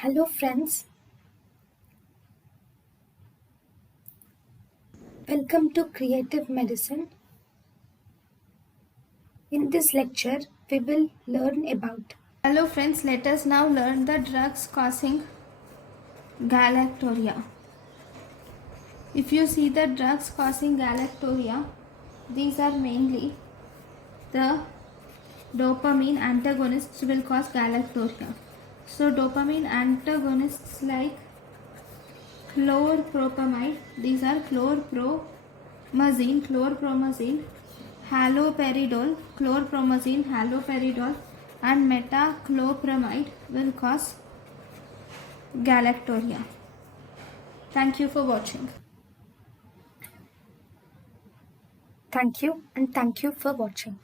Hello friends, welcome to Creative Medicine. In this lecture, we will learn about. Hello friends, let us now learn the drugs causing galactorrhea. If you see the drugs causing galactorrhea, these are mainly the dopamine antagonists will cause galactorrhea. So dopamine antagonists like chlorpropamide, these are chlorpromazine, haloperidol, and metoclopramide will cause galactorrhea. Thank you for watching. Thank you and thank you for watching.